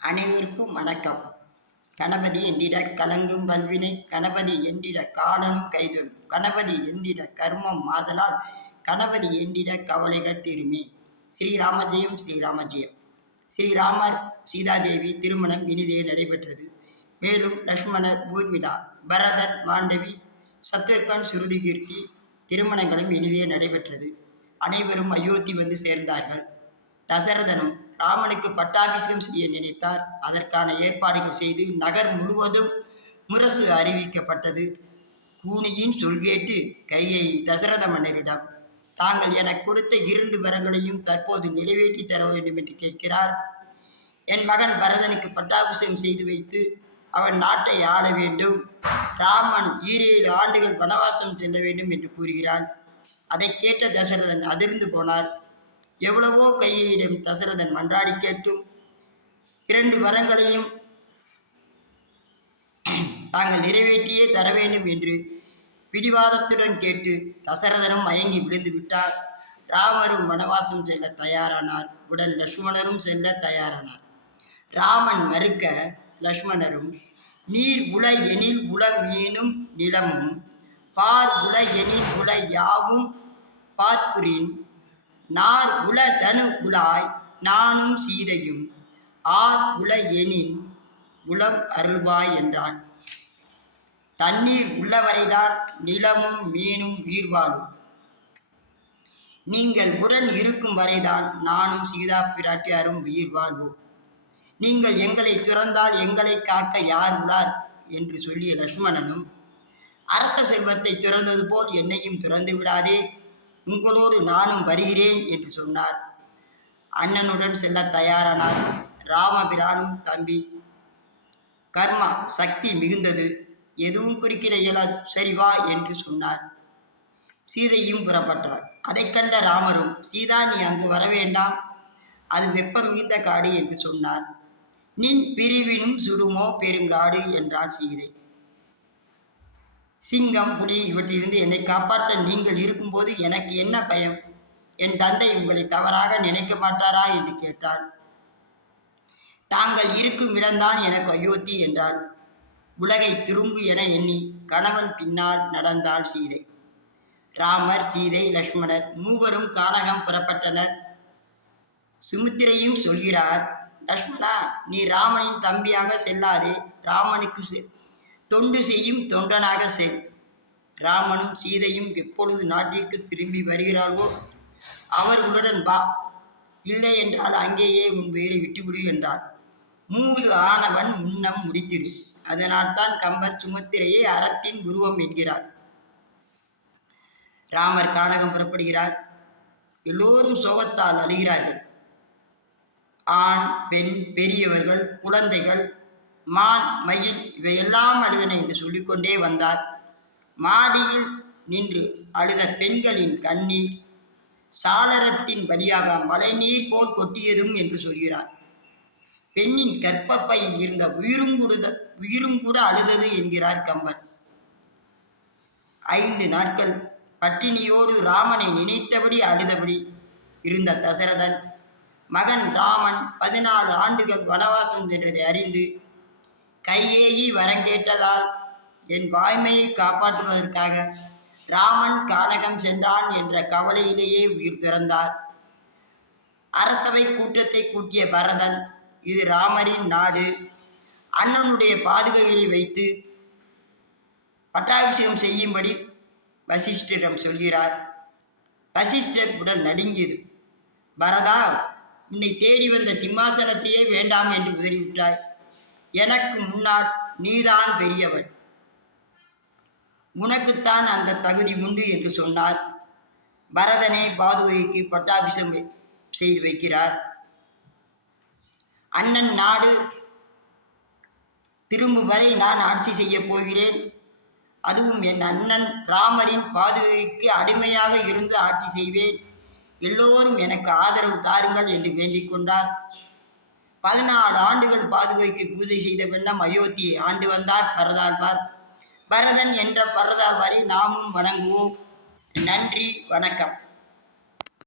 அனைவருக்கும் வணக்கம். கணபதி என்றிட கலங்கும் வல்வினை, கணபதி என்றிட காலனும் கைதொழும், கணபதி என்றிட கர்மம் மாதலால், கணபதி என்றிட கவலைகள் தீருமே. ஸ்ரீராமஜெயம் ஸ்ரீராமஜெயம். ஸ்ரீராமர் சீதாதேவி திருமணம் இனிதே நடைபெற்றது. மேலும் லக்ஷ்மணர் ஊர்மிளா, பரதன் மாண்டவி, சத்ருகன் சுருதிகீர்த்தி திருமணங்களும் இனிதே நடைபெற்றது. அனைவரும் அயோத்தி வந்து சேர்ந்தார்கள். தசரதனும் ராமனுக்கு பட்டாபிஷேகம் செய்ய நினைத்தார். அதற்கான ஏற்பாடுகள் செய்து நகர் முழுவதும் முரசு அறிவிக்கப்பட்டது. கூனியின் சொல் கேட்டு கையை தசரத மன்னரிடம், தாங்கள் எனக்கு கொடுத்த 2 வரங்களையும் தற்போது நிறைவேற்றி தர வேண்டும் என்று கேட்கிறார். என் மகன் பரதனுக்கு பட்டாபிஷேகம் செய்து வைத்து அவன் நாட்டை ஆள வேண்டும். ராமன் 7 ஆண்டுகள் வனவாசம் செல்ல வேண்டும் என்று கூறுகிறான். அதை கேட்ட தசரதன் அதிர்ந்து போனார். எவ்வளவோ கையிடம் தசரதன் மன்றாடி கேட்டும் 2 வரங்களையும் தாங்கள் நிறைவேற்றியே தர வேண்டும் என்று பிடிவாதத்துடன் கேட்டு தசரதனும் மயங்கி விழுந்து விட்டார். ராமரும் வனவாசம் செல்ல தயாரானார். உடன் லக்ஷ்மணரும் செல்ல தயாரானார். ராமன் மறுக்க லக்ஷ்மணரும், நீர் உள எனில் உள மீனும் நிலமும், பார் உள எனில் உள யாவும் பார்ப்புரின், நார் உள தனு உளாய் நானும் சீதையும், ஆர் உள எனின் உளம் அருள்வாய் என்றான். தண்ணீர் உள்ளவரைதான் நிலமும் மீனும் உயிர் வாழும். நீங்கள் உடன் இருக்கும் வரைதான் நானும் சீதா பிராட்டியாரும் உயிர் வாழ்வோம். நீங்கள் எங்களை துறந்தால் எங்களை காக்க யார் உள்ளார் என்று சொல்லிய லக்ஷ்மணனும், அரச செல்வத்தை துறந்தது போல் என்னையும் துறந்து விடாதே, உங்களோடு நானும் வருகிறேன் என்று சொன்னார். அண்ணனுடன் செல்ல தயாரானார். ராமபிரானும், தம்பி கர்மா சக்தி மிகுந்தது, எதுவும் குறுக்கிட இயலாது, சரி வா என்று சொன்னார். சீதையும் புறப்பட்டார். அதை கண்ட ராமரும், சீதா நீ அங்கு வர வேண்டாம், அது வெப்பம் மிகுந்த காடு என்று சொன்னார். நின் பிரிவினும் சுடுமோ பெருங்காடு என்றாள் சீதை. சிங்கம் புலி இவற்றிலிருந்து என்னை காப்பாற்ற நீங்கள் இருக்கும்போது எனக்கு என்ன பயம்? என் தந்தை உங்களை தவறாக நினைக்க மாட்டாரா என்று கேட்டாள். தாங்கள் இருக்கும் இடம்தான் எனக்கு அயோத்தி என்றாள். உலகை திரும்பு என எண்ணி கணவன் பின்னால் நடந்தாள் சீதை. ராமர், சீதை, லக்ஷ்மணர் மூவரும் கானகம் புறப்பட்டனர். சுமித்திரையும் சொல்கிறார், லக்ஷ்மணா, நீ ராமனின் தம்பியாக செல்லாதே, ராமனுக்கு தொண்டு செய்யும் தொண்டனாக செல். ராமனும் சீதையும் எப்பொழுது நாட்டிற்கு திரும்பி வருகிறார்களோ அவர்களுடன் வா, இல்லை என்றால் அங்கேயே உன் பெயரை விட்டுவிடு என்றார். 3 ஆனவன் முன்னம் முடித்திரு. அதனால் தான் கம்பர் சுமித்திரையை அறத்தின் உருவம் என்கிறார். ராமர் கானகம் புறப்படுகிறார். எல்லோரும் சோகத்தால் அழுகிறார்கள். ஆண், பெண், பெரியவர்கள், குழந்தைகள், மான், மயில் இவையெல்லாம் அழுதன என்று சொல்லிக்கொண்டே வந்தார். மாடியில் நின்று அழுத பெண்களின் கண்ணீர் சாளரத்தின் வழியாக மழை நீர் போல் கொட்டியதும் என்று சொல்கிறார். பெண்ணின் கர்ப்பப்பையில் இருந்த உயிரும் கூட அழுதது என்கிறார் கம்பர். 5 நாட்கள் பட்டினியோடு ராமனை நினைத்தபடி அழுதபடி இருந்த தசரதன் மகன் ராமன் 14 ஆண்டுகள் வனவாசம் சென்றதை அறிந்து, கையேயி வரங்கேட்டதால் என் வாய்மையை காப்பாற்றுவதற்காக ராமன் கானகம் சென்றான் என்ற கவலையிலேயே உயிர் துறந்தார். அரசவை கூட்டத்தை கூட்டிய பரதன், இது ராமரின் நாடு, அண்ணனுடைய பாதுகையை வைத்து பட்டாபிஷேகம் செய்யும்படி வசிஷ்டரிடம் சொல்கிறார். வசிஷ்டர் உடல் நடுங்கியது. பரதா, உன்னை தேடி வந்த சிம்மாசனத்தையே வேண்டாம் என்று உதறிவிட்டாய். எனக்கு முன்னால் நீதான் பெரியவன், உனக்குத்தான் அந்த தகுதி உண்டு என்று சொன்னார். பரதனை பாதுகைக்கு பட்டாபிஷேகம் செய்து வைக்கிறார். அண்ணன் நாடு திரும்பும் வரை நான் ஆட்சி செய்ய போகிறேன். அதுவும் என் அண்ணன் ராமரின் பாதுகைக்கு அடிமையாக இருந்து ஆட்சி செய்வேன். எல்லோரும் எனக்கு ஆதரவு தாருங்கள் என்று வேண்டிக் கொண்டார். 14 ஆண்டுகள் பாதுகைக்கு பூஜை செய்த வண்ணம் அயோத்தியை ஆண்டு வந்தார் பரதாழ்வார். பரதன் என்ற பரதாழ்வாரை நாமும் வணங்குவோம். நன்றி, வணக்கம்.